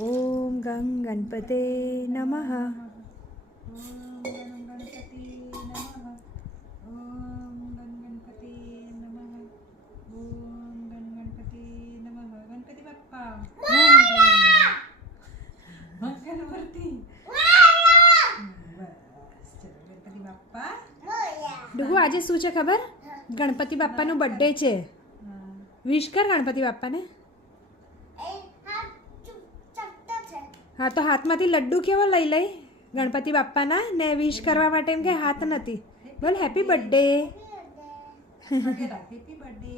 ओम गं गणपते नमः. गणपती बाप्पा मंगलवरती. गणपती बाप्पा. ડુગુ આજે શું છે ખબર? ગણપતિ બાપ્પાનો બર્થડે છે. વિશ કર ગણપતિ બાપ્પાને. હા તો હાથમાંથી લડ્ડુ કેવો લઈ લઈ ગણપતિ બાપ્પાના ને વિશ કરવા માટે એમ કે હાથ નથી. બોલ હેપી બર્થડે. Happy birthday.